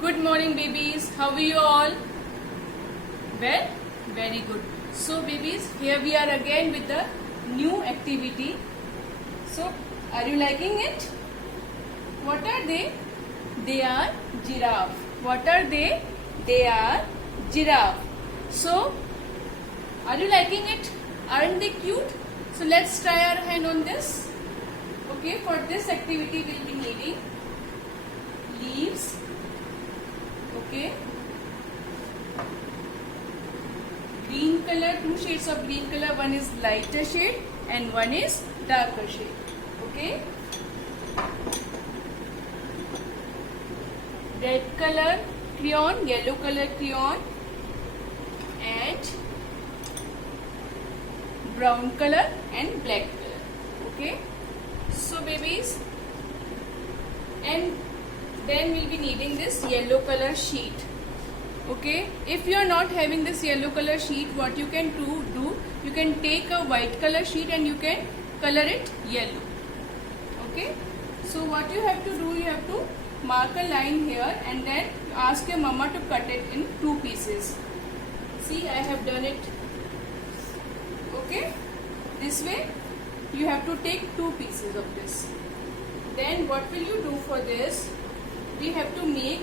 Good morning, babies. How are you all? Well, very good. So, babies, here we are again with the new activity. So, are you liking it? What are they? They are giraffe. What are they? They are giraffe. So, are you liking it? Aren't they cute? So, let's try our hand on this. Okay, for this activity, we'll be needing leaves. Okay, green color, two shades of green color, one is lighter shade and one is darker shade. Okay, red color crayon, yellow color crayon and brown color and black color. Okay, so babies, and then we'll be needing this yellow color sheet. Okay, if you are not having this yellow color sheet, what you can do, you can take a white color sheet and you can color it yellow. Okay, so what you have to do, you have to mark a line here and then ask your mama to cut it in two pieces. See, I have done it. Okay, this way you have to take two pieces of this. Then what will you do for this? We have to make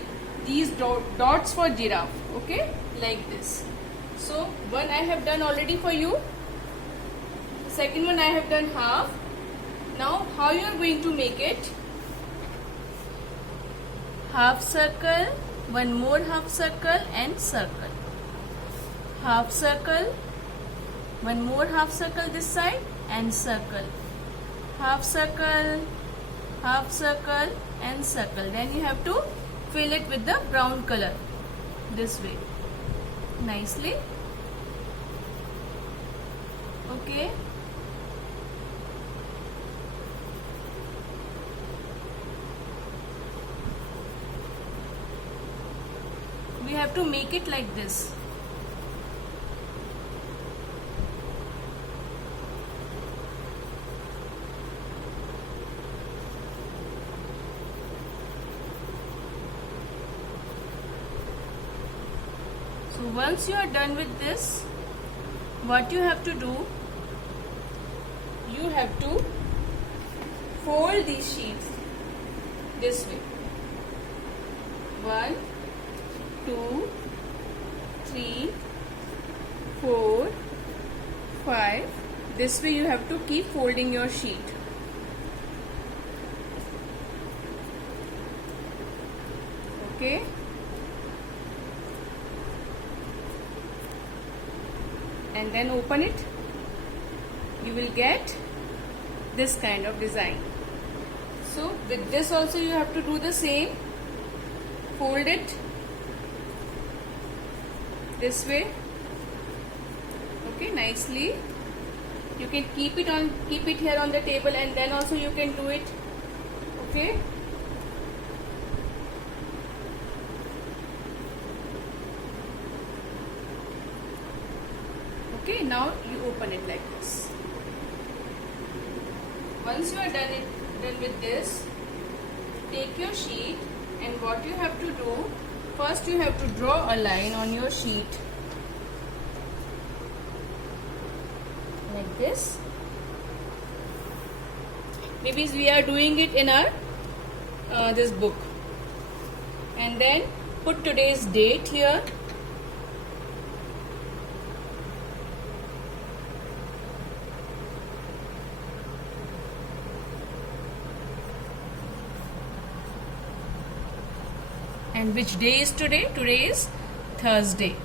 these dots for giraffe. Okay, like this. So one I have done already for you. Second one I have done half. Now how you are going to make it? Half circle, one more half circle and circle. Half circle, one more half circle this side and circle. Half circle and circle. Then you have to fill it with the brown color this way nicely. Okay, we have to make it like this. So once you are done with this, what you have to do, you have to fold these sheets this way. 1, 2, 3, 4, 5. This way you have to keep folding your sheet. Okay. And then open it, you will get this kind of design. So with this also you have to do the same. Fold it this way. Okay, nicely. You can keep it here on the table and then also you can do it. Okay. Okay, now you open it like this. Once you are done with this, take your sheet and what you have to do, first you have to draw a line on your sheet like this. Maybe we are doing it in our this book, and then put today's date here. And which day is today? Today is Thursday.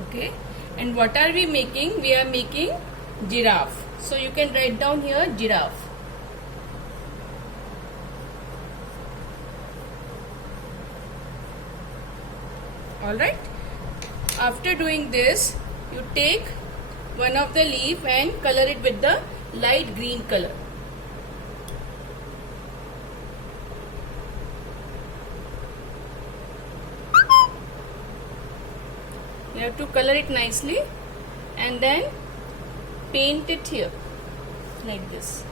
Okay. And what are we making? We are making giraffe. So you can write down here giraffe. Alright. After doing this, you take one of the leaf and color it with the light green color. You have to color it nicely and then paint it here like this.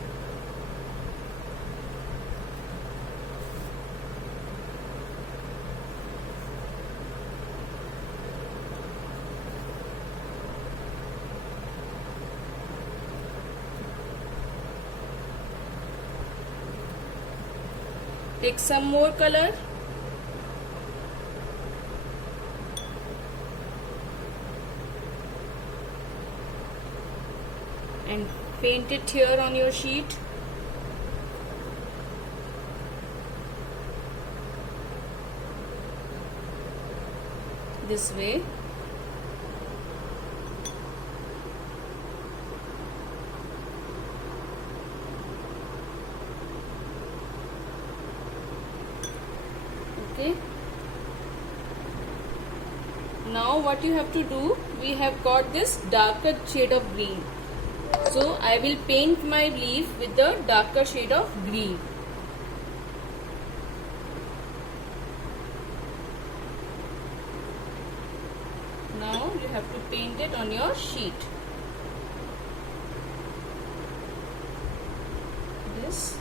Take some more color. And paint it here on your sheet. This way. Okay. Now what you have to do, we have got this darker shade of green. So I will paint my leaf with the darker shade of green. Now you have to paint it on your sheet. This.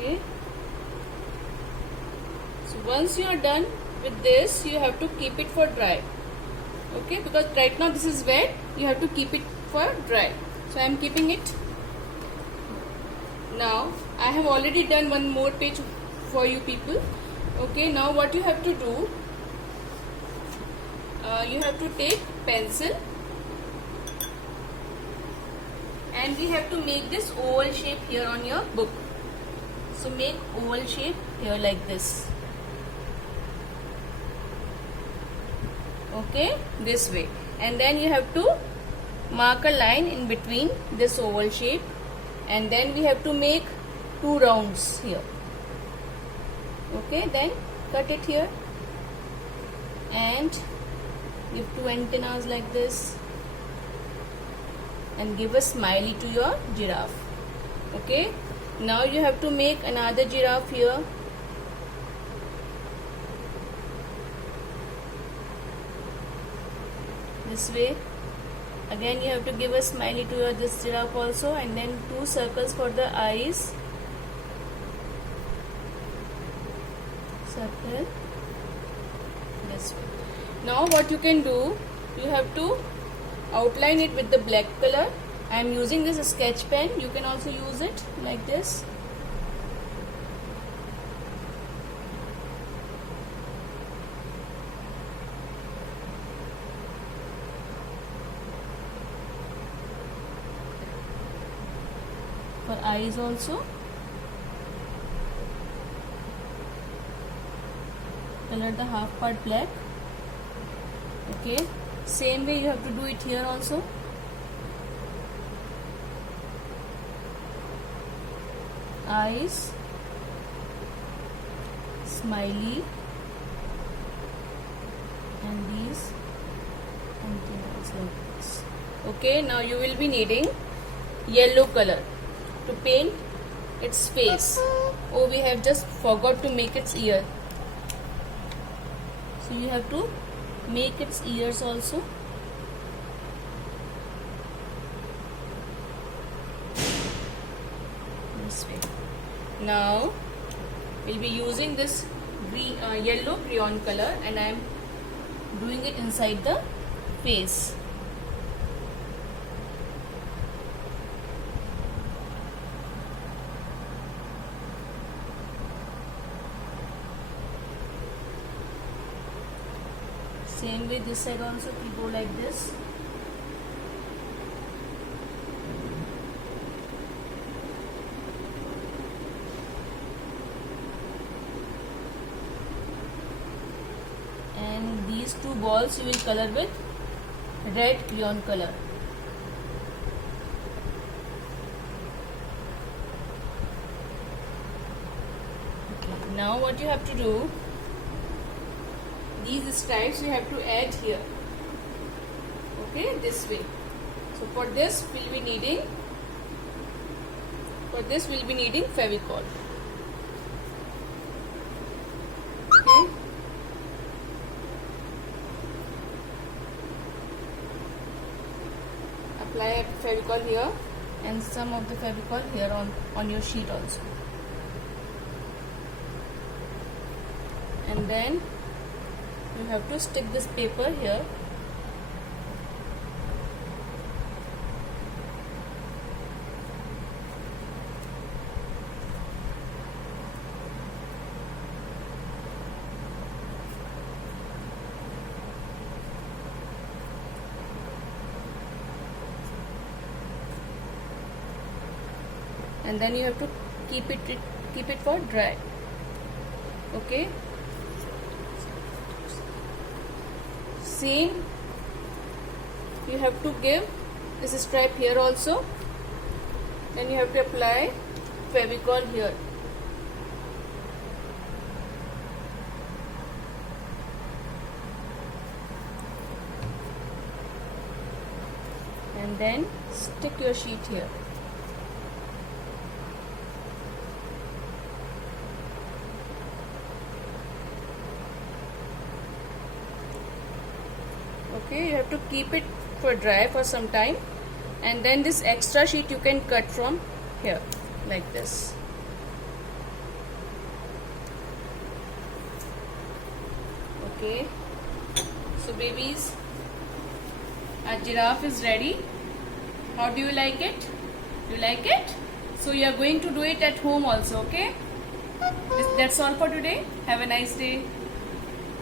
Okay. So once you are done with this, you have to keep it for dry. Okay, because right now this is wet, you have to keep it for dry. So I am keeping it. Now I have already done one more page for you people. Okay, now what you have to do, you have to take pencil and we have to make this oval shape here on your book. So make oval shape here like this. Okay, this way. And then you have to mark a line in between this oval shape. And then we have to make 2 rounds here. Okay, then cut it here. And give 2 antennas like this. And give a smiley to your giraffe. Okay. Now you have to make another giraffe here. This way. Again you have to give a smiley to your this giraffe also, and then 2 circles for the eyes. Circle. This way. Now what you can do, you have to outline it with the black color. I am using this sketch pen. You can also use it like this. For eyes also. Color the half part black. Okay. Same way you have to do it here also. Eyes, smiley, and these antennas like this. Okay, now you will be needing yellow color to paint its face. Oh, we have just forgot to make its ear. So you have to make its ears also. This way. Now we'll be using this yellow crayon color, and I am doing it inside the face. Same way this side also we go like this. And these 2 balls you will color with red crayon color. Okay. Now what you have to do, these stripes you have to add here. Okay, this way. So for this we'll be needing Fevicol. Okay. apply Fevicol here and some of the Fevicol here on your sheet also. And then you have to stick this paper here. And then you have to keep it for dry. Okay. Same, you have to give this stripe here also. Then you have to apply Fevicol here. And then stick your sheet here. Okay, you have to keep it for dry for some time, and then this extra sheet you can cut from here like this. Okay, so babies, our giraffe is ready. How do you like it? You like it? So you are going to do it at home also, okay? That's all for today. Have a nice day.